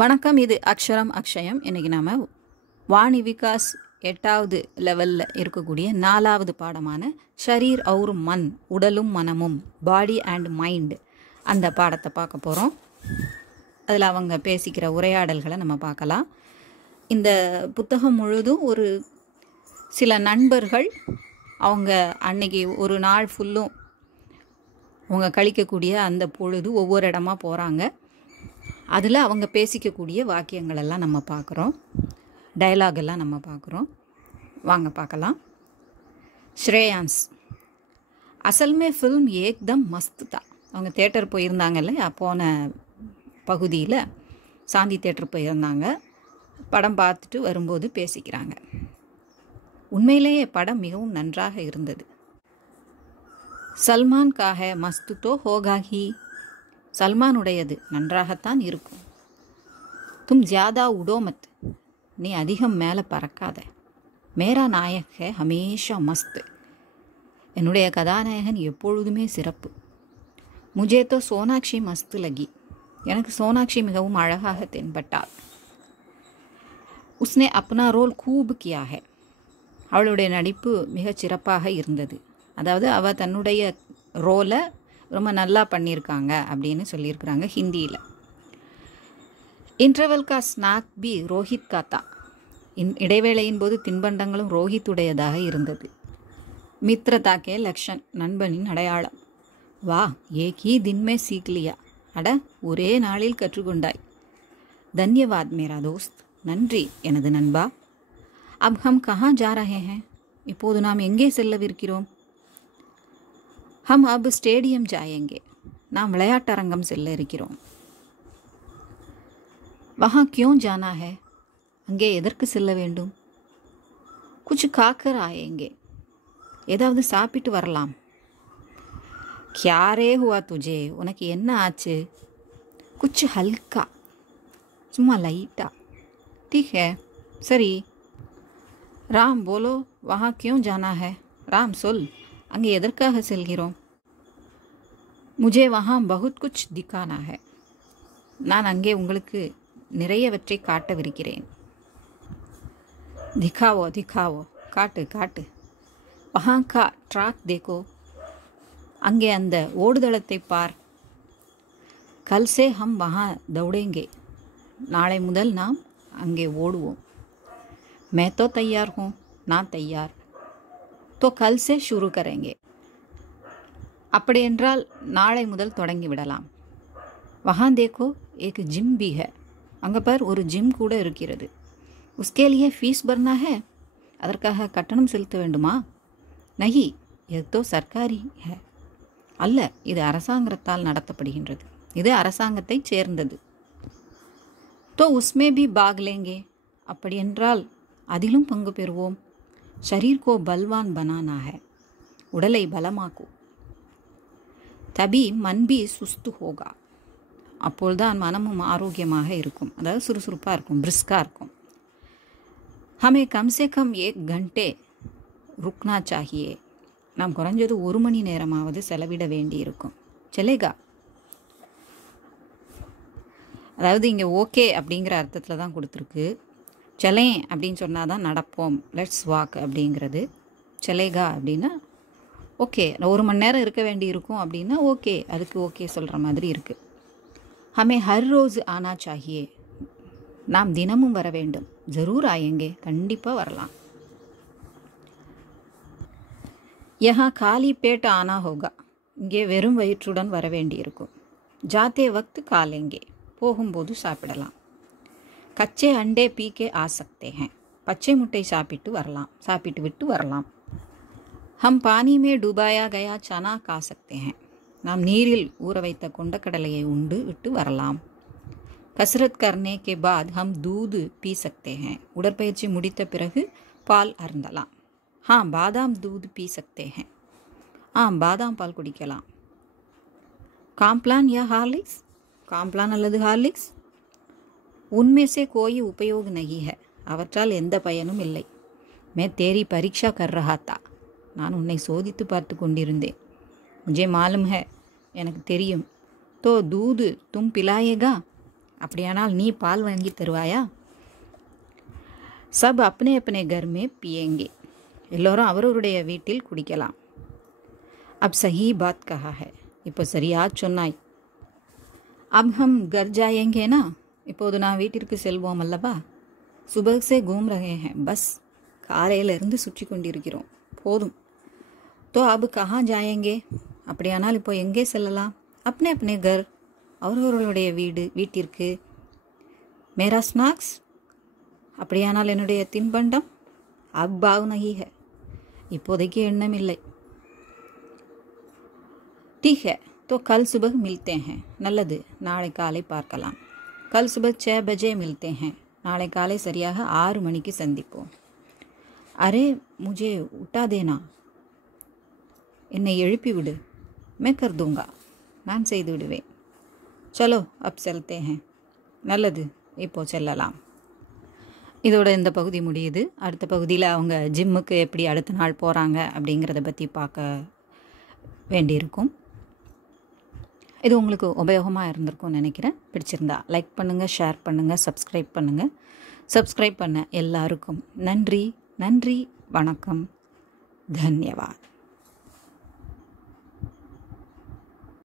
வணக்கம். இது அக்ஷரம் அக்ஷயம். இன்றைக்கி நாம் வாணி விகாஸ் 8வது லெவலில் இருக்கக்கூடிய 4வது பாடமான ஷரீர் அவுர் மன், உடலும் மனமும், பாடி அண்ட் மைண்ட், அந்த பாடத்தை பார்க்க போகிறோம். அதில் அவங்க பேசிக்கிற உரையாடல்களை நம்ம பார்க்கலாம். இந்த புத்தகம் முழுதும் ஒரு சில நண்பர்கள் அவங்க அன்னைக்கு ஒரு நாள் ஃபுல்லும் அவங்க கழிக்கக்கூடிய அந்த பொழுது ஒவ்வொரு இடமா போகிறாங்க. அதில் அவங்க பேசிக்கக்கூடிய வாக்கியங்களெல்லாம் நம்ம பார்க்குறோம், டயலாகெல்லாம் நம்ம பார்க்குறோம். வாங்க பார்க்கலாம். ஸ்ரேயான்ஸ், அசல் மே ஃபில்ம் ஏக்தம் மஸ்த் தா. அவங்க தேட்டர் போயிருந்தாங்கல்ல, போன பகுதியில் சாந்தி தேட்டர் போயிருந்தாங்க. படம் பார்த்துட்டு வரும்போது பேசிக்கிறாங்க. உண்மையிலேயே படம் மிகவும் நன்றாக இருந்தது. சல்மான் காஹ மஸ்து தோ ஹோகாஹி. சல்மானுடையது நன்றாகத்தான் இருக்கும். தும் ஜியாதா உடோமத், நீ அதிகம் மேலே பறக்காத. மேரா நாயக் ஹே ஹமேஷா மஸ்த், என்னுடைய கதாநாயகன் எப்பொழுதுமே சிறப்பு. முஜே தோ சோனாக்ஷி மஸ்து லகி, எனக்கு சோனாக்ஷி மிகவும் அழகாக தென்பட்டாள். உஸ்னே அப்னா ரோல் கூப் கியா ஹே, அவளுடைய நடிப்பு மிகச் சிறப்பாக இருந்தது. அதாவது அவள் தன்னுடைய ரோலை ரொம்ப நல்லா பண்ணியிருக்காங்க அப்படின்னு சொல்லியிருக்கிறாங்க ஹிந்தியில். இன்டர்வல் கா ஸ்நாக் பி ரோஹித் காத்தா, இடைவேளையின் போது தின்பண்டங்களும் ரோஹித்துடையதாக இருந்தது. மித்ரதா கே லக்ஷன், நண்பனின் அடையாளம். வா ஏகி தின்மே சீக்லியா, அட ஒரே நாளில் கற்றுக்கொண்டாய். தன்யவாத் மேரா தோஸ்த், நன்றி எனது நண்பா. அப் ஹம் கஹா ஜா ரஹே ஹேன், இப்போது நாம் எங்கே செல்லவிருக்கிறோம்? ஹம் அப் ஸ்டேடியம் ஜாயேங்கே, நாம் விளையாட்டரங்கம் செல்ல இருக்கிறோம். வஹா கியோं ஜானா ஹே, அங்கே எதற்கு செல்ல வேண்டும்? குछ खाकर आएंगे, ஏதாவது சாப்பிட்டு வரலாம். क्या रे हुआ तुझे, உனக்கு என்ன ஆச்சு? कुछ हल्का, சும்மா லைட்டா. ठीक है, சரி. ராம் போலோ, வஹா கியோं ஜானா ஹே. ராம் சொல், அங்கே எதற்காக செல்கிறோம்? முஜே வஹா பகுத் குச் திக்கானா ஹே, நான் அங்கே உங்களுக்கு நிறையவற்றை காட்டவிருக்கிறேன். திக்காவோ திக்காவோ, காட்டு காட்டு. வஹா கா ட்ராக் தேக்கோ, அங்கே அந்த ஓடுதளத்தை பார். கல் சே ஹம் வஹா தௌடேங்கே, நாளை முதல் நாம் அங்கே ஓடுவோம். மே தோ தயார் ஹூம், நான் தயார். तो कल से शुरू करेंगे, அப்படி என்றால் நாளை முதல் தொடங்கி விடலாம். वहाँ देखो एक जिम भी है, அங்கே பார் ஒரு ஜிம் கூட இருக்கிறது. उसके लिए फीस भरना है, அதற்காக கட்டணம் செலுத்த வேண்டுமா? नहीं, ये तो सरकारी है, அல்ல, இது அரசாங்கத்தால் நடத்தப்படுகின்றது, இது அரசாங்கத்தை சேர்ந்தது. तो उसमें भी भाग लेंगे, அப்படி என்றால் அதிலும் பங்கு பெறுவோம். शरीर को बलवान बनाना है, உடலை பலமாக்கு. தபி மன் பி சுஸ்து ஹோகா, அப்போல்தான் மனமும் ஆரோக்கியமாக இருக்கும், அதாவது சுறுசுறுப்பாக இருக்கும், பிரிஸ்காக இருக்கும். ஹமே கம் சே கம் ஏக் கண்டே ருக்னா சாஹியே, நாம் குறைஞ்சது 1 மணி நேரமாவது செலவிட வேண்டி இருக்கும். செலேகா, அதாவது இங்கே ஓகே அப்படிங்கிற அர்த்தத்தில் தான் கொடுத்துருக்கு. சலே அப்படின்னு சொன்னால் தான் நடப்போம், லெட்ஸ் வாக் அப்படிங்கிறது. சலேகா அப்படின்னா ஓகே, 1 மணி நேரம் இருக்க வேண்டி இருக்கும் அப்படின்னா ஓகே, அதுக்கு ஓகே சொல்கிற மாதிரி இருக்குது. ஹமே ஹர் ரோஸ் ஆனா சாஹியே, நாம் தினமும் வர வேண்டும். ஜரூர் ஆயேங்கே, கண்டிப்பாக வரலாம். யஹா காலி பேட் ஆனா ஹோகா, இங்கே வெறும் வயிற்றுடன் வர வேண்டி இருக்கும். ஜாத்தே வக்த் காலேங்கே, போகும்போது சாப்பிடலாம். கச்சே அண்டே பீக்கே ஆ சக்தே ஹேன், பச்சை முட்டை சாப்பிட்டு விட்டு வரலாம். ஹம் பானி மே டுபாயா கயா சனா கா சக்தே ஹேன், நாம் நீரில் ஊற வைத்த கொண்டக்கடலையை உண்டு விட்டு வரலாம். கசரத் கர்னே கே பாத் ஹம் தூது பீ சக்தே ஹேன், உடற்பயிற்சி முடித்த பிறகு பால் அருந்தலாம். பாதாம் தூது பீ சக்தே ஹேன், பாதாம் பால் குடிக்கலாம். காம்ப்ளான் யா ஹார்லிக்ஸ், காம்ப்ளான் அல்லது ஹார்லிக்ஸ். உன்மே சே கோயி உபயோக நகி ஹை, அவற்றால் எந்த பயனும் இல்லை. மே தேரி பரீட்சா கர் ரஹா தா, நான் உன்னை சோதித்து பார்த்து கொண்டிருந்தேன். முஜே மாலும் ஹை, எனக்கு தெரியும். தோ தூது தும் பிலாயேகா, அப்படியானால் நீ பால் வாங்கி தருவாயா? சப் அப்னே அப்னே घर में पिएंगे. எல்லோரும் அவரவருடைய வீட்டில் குடிக்கலாம். अब सही बात कहा है. இப்போ சரியா சொன்னாய். अब हम घर जाएंगे ना. இப்போது நான் வீட்டிற்கு செல்வோம் அல்லவா? सुबह से घूम रहे हैं. बस காலையிலிருந்து சுற்றி கொண்டிருக்கிறோம். போதும். तो अब कहाँ जाएंगे. அப்படியானால் இப்போ எங்கே செல்லலாம்? अपने अपने घर. அவரவர்களுடைய வீட்டிற்கு. मेरा स्नैक्स. அப்படியானால் என்னுடைய தின்பண்டம்? अब भाव नहीं है. இப்போதைக்கு எண்ணம் இல்லை. ठीक है तो कल सुबह मिलते हैं. நல்லது, நாளை காலை பார்க்கலாம். कल सुबह 6 बजे मिलते हैं. நாளை காலை சரியாக 6 மணிக்கு சந்திப்போம். அரே मुझे उठा देना. என்னை எழுப்பி விடு. मैं कर दूंगा. நான் செய்து விடுவேன். चलो अब चलते हैं. நல்லது, இப்போ செல்லலாம். இதோட இந்த பகுதி முடியுது. அடுத்த பகுதியில் அவங்க ஜிம்முக்கு எப்படி அடுத்த நாள் போகிறாங்க அப்படிங்கிறத பற்றி பார்க்க வேண்டியிருக்கும். இது உங்களுக்கு உபயோகமாக இருந்திருக்கும்னு நினைக்கிறேன். பிடிச்சிருந்தா லைக் பண்ணுங்கள், ஷேர் பண்ணுங்கள், சப்ஸ்கிரைப் பண்ணுங்கள். சப்ஸ்கிரைப் பண்ண எல்லாருக்கும் நன்றி. நன்றி, வணக்கம், தன்யவாத்.